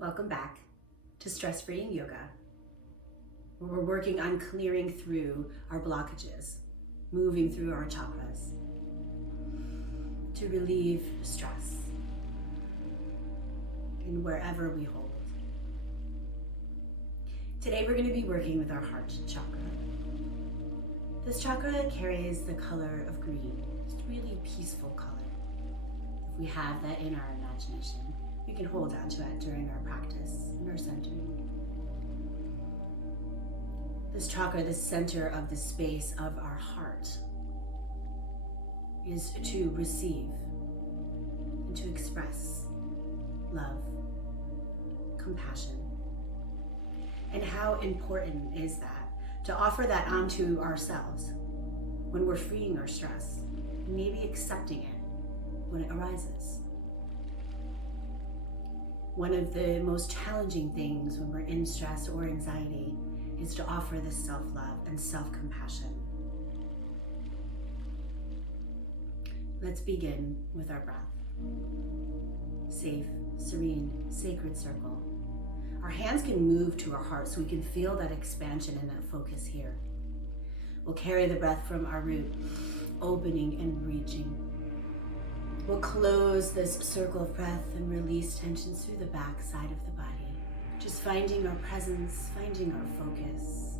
Welcome back to Stress Freeing Yoga, where we're working on clearing through our blockages, moving through our chakras to relieve stress in wherever we hold. Today we're going to be working with our heart chakra. This chakra carries the color of green, just really peaceful color. If we have that in our imagination, we can hold on to it during our practice and our centering. This chakra, the center of the space of our heart, is to receive and to express love, compassion. And how important is that? To offer that onto ourselves when we're freeing our stress, maybe accepting it when it arises. One of the most challenging things when we're in stress or anxiety is to offer this self-love and self-compassion. Let's begin with our breath. Safe, serene, sacred circle. Our hands can move to our heart so we can feel that expansion and that focus here. We'll carry the breath from our root, opening and reaching. We'll close this circle of breath and release tensions through the back side of the body. Just finding our presence, finding our focus.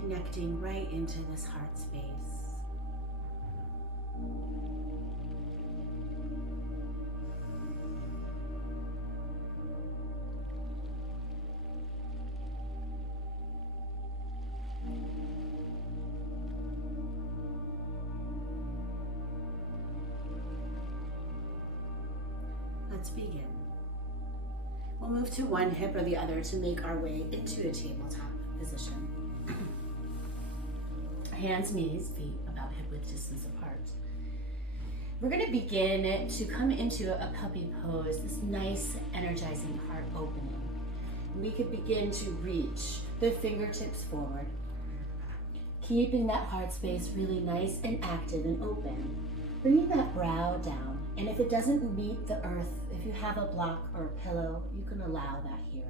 Connecting right into this heart space. Let's begin. We'll move to one hip or the other to make our way into a tabletop position. Hands, knees, feet about hip width distance apart. We're going to begin to come into a puppy pose, this nice energizing heart opening. We could begin to reach the fingertips forward, keeping that heart space really nice and active and open. Bringing that brow down. And if it doesn't meet the earth, if you have a block or a pillow, you can allow that here.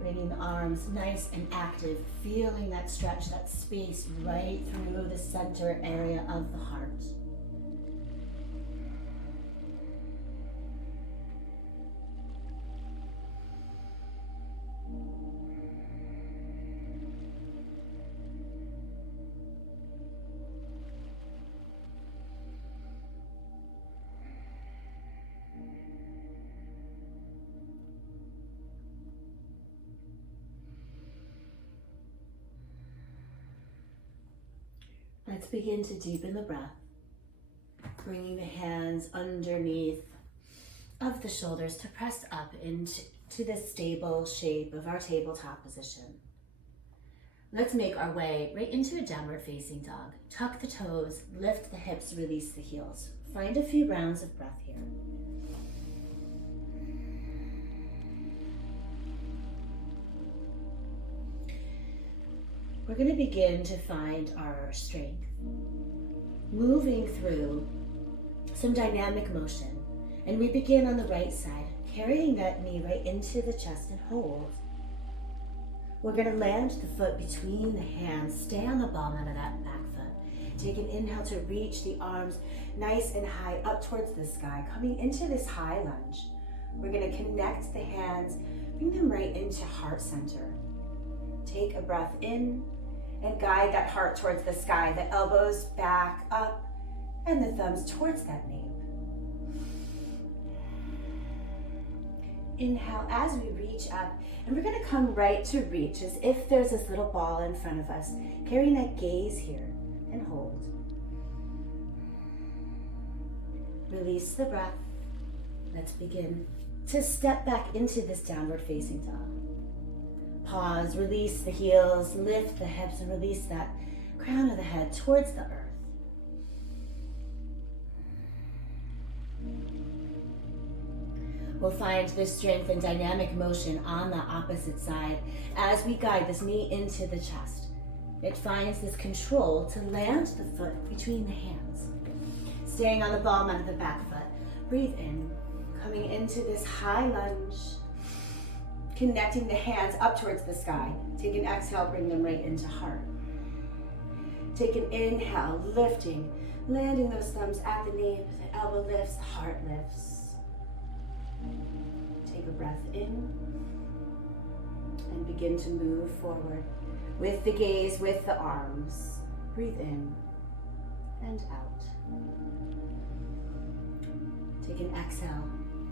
Bringing the arms nice and active, feeling that stretch, that space right through the center area of the heart. Let's begin to deepen the breath, bringing the hands underneath of the shoulders to press up into the stable shape of our tabletop position. Let's make our way right into a downward facing dog. Tuck the toes, lift the hips, release the heels. Find a few rounds of breath here. We're going to begin to find our strength, moving through some dynamic motion. And we begin on the right side, carrying that knee right into the chest and hold. We're going to land the foot between the hands, stay on the ball out of that back foot. Take an inhale to reach the arms nice and high up towards the sky, coming into this high lunge. We're going to connect the hands, bring them right into heart center. Take a breath in and guide that heart towards the sky, the elbows back up and the thumbs towards that nape. Inhale as we reach up, and we're going to come right to reach as if there's this little ball in front of us, carrying that gaze here and hold. Release the breath. Let's begin to step back into this downward facing dog. Pause, release the heels, lift the hips, and release that crown of the head towards the earth. We'll find this strength and dynamic motion on the opposite side as we guide this knee into the chest. It finds this control to land the foot between the hands. Staying on the ball mat of the back foot. Breathe in, coming into this high lunge. Connecting the hands up towards the sky. Take an exhale, bring them right into heart. Take an inhale, lifting, landing those thumbs at the knee. The elbow lifts, the heart lifts. Take a breath in and begin to move forward with the gaze, with the arms. Breathe in and out. Take an exhale,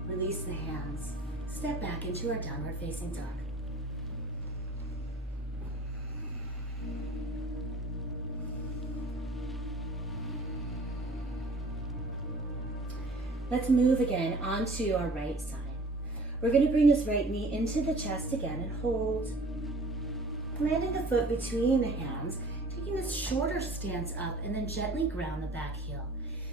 release the hands. Step back into our downward facing dog. Let's move again onto our right side. We're going to bring this right knee into the chest again and hold. Landing the foot between the hands, taking this shorter stance up and then gently ground the back heel.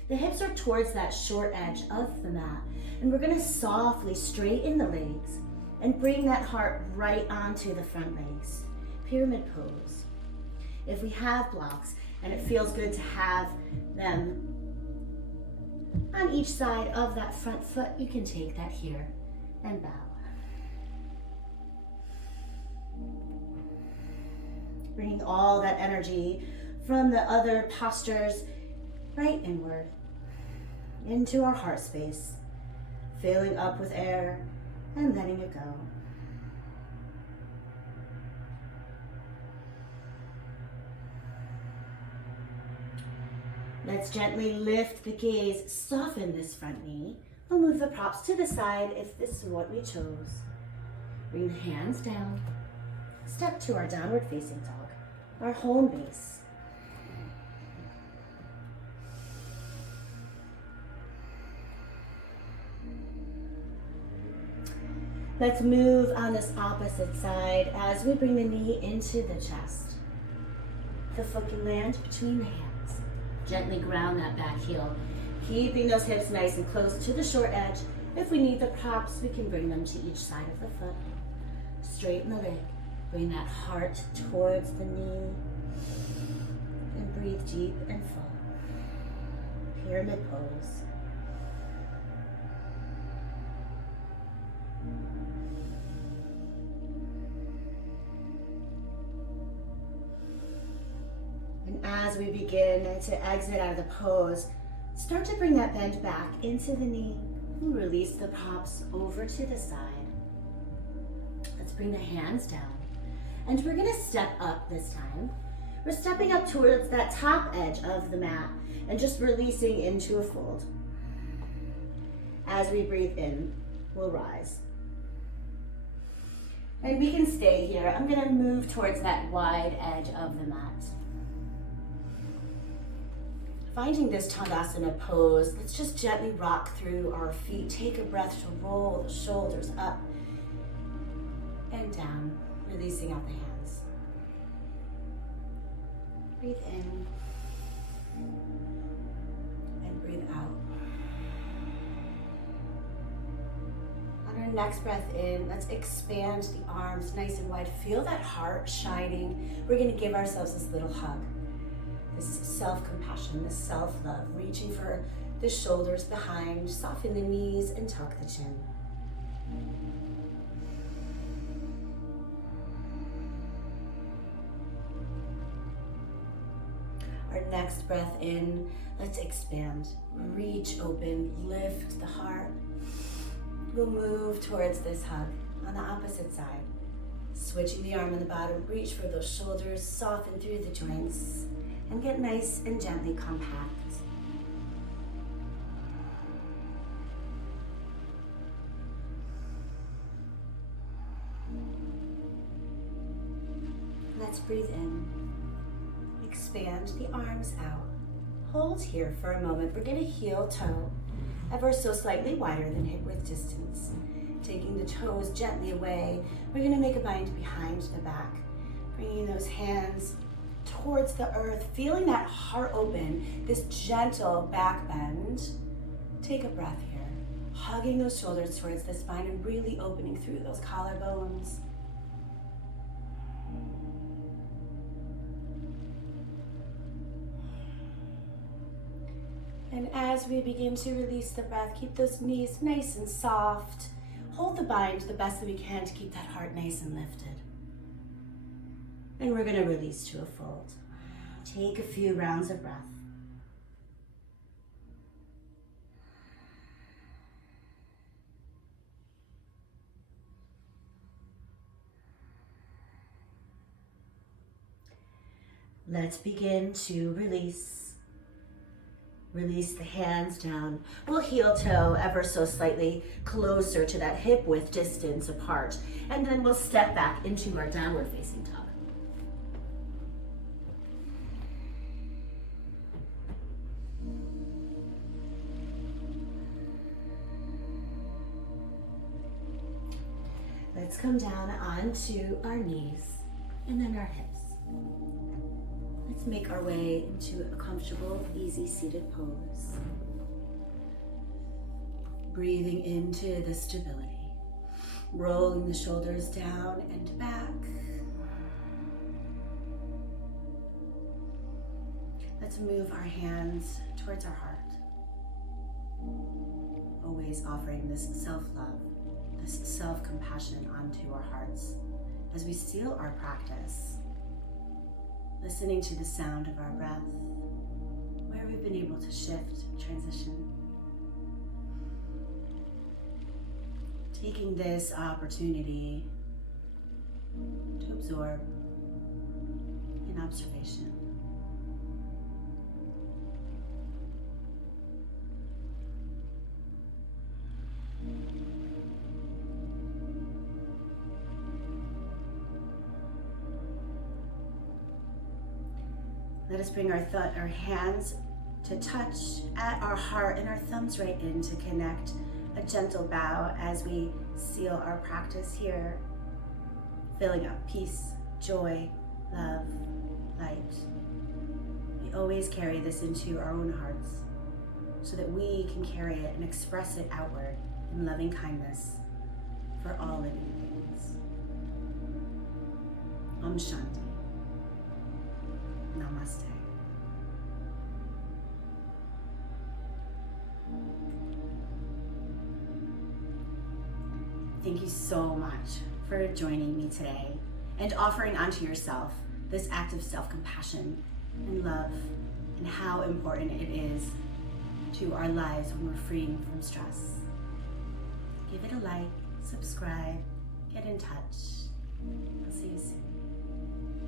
The hips are towards that short edge of the mat, and we're going to softly straighten the legs and bring that heart right onto the front legs. Pyramid pose. If we have blocks and it feels good to have them on each side of that front foot, you can take that here and bow. Bringing all that energy from the other postures right inward into our heart space, filling up with air and letting it go. Let's gently lift the gaze, soften this front knee. We'll move the props to the side if this is what we chose. Bring the hands down. Step to our downward facing dog, our home base. Let's move on this opposite side as we bring the knee into the chest. The foot can land between the hands. Gently ground that back heel, keeping those hips nice and close to the short edge. If we need the props, we can bring them to each side of the foot. Straighten the leg, bring that heart towards the knee, and breathe deep and full. Pyramid pose. And as we begin to exit out of the pose, start to bring that bend back into the knee. And release the props over to the side. Let's bring the hands down. And we're gonna step up this time. We're stepping up towards that top edge of the mat and just releasing into a fold. As we breathe in, we'll rise. And we can stay here. I'm gonna move towards that wide edge of the mat. Finding this Tandasana pose, let's just gently rock through our feet. Take a breath to roll the shoulders up and down, releasing out the hands. Breathe in and breathe out. On our next breath in, let's expand the arms nice and wide. Feel that heart shining. We're gonna give ourselves this little hug. This self-compassion, this self-love, reaching for the shoulders behind, soften the knees and tuck the chin. Our next breath in, let's expand, reach open, lift the heart. We'll move towards this hug on the opposite side. Switching the arm on the bottom, reach for those shoulders, soften through the joints, and get nice and gently compact. Let's breathe in. Expand the arms out. Hold here for a moment. We're going to heel toe ever so slightly wider than hip width distance. Taking the toes gently away, we're going to make a bind behind the back. Bringing those hands towards the earth, feeling that heart open, this gentle back bend. Take a breath here. hugging those shoulders towards the spine and really opening through those collarbones. And as we begin to release the breath, keep those knees nice and soft. Hold the bind the best that we can to keep that heart nice and lifted. And we're going to release to a fold. Take a few rounds of breath. Let's begin to release. Release the hands down. We'll heel toe ever so slightly closer to that hip width distance apart. And then we'll step back into our downward facing dog. Let's come down onto our knees and then our hips. Let's make our way into a comfortable, easy seated pose. Breathing into the stability. Rolling the shoulders down and back. Let's move our hands towards our heart. Always offering this self-love, this self-compassion onto our hearts as we seal our practice. Listening to the sound of our breath, where we've been able to shift, transition. Taking this opportunity to absorb in observation. Let us bring our hands to touch at our heart and our thumbs right in to connect. A gentle bow as we seal our practice here, filling up peace, joy, love, light. We always carry this into our own hearts so that we can carry it and express it outward in loving kindness for all living beings. Om Shanti. Namaste. Thank you so much for joining me today and offering unto yourself this act of self-compassion and love and how important it is to our lives when we're freeing from stress. Give it a like, subscribe, get in touch.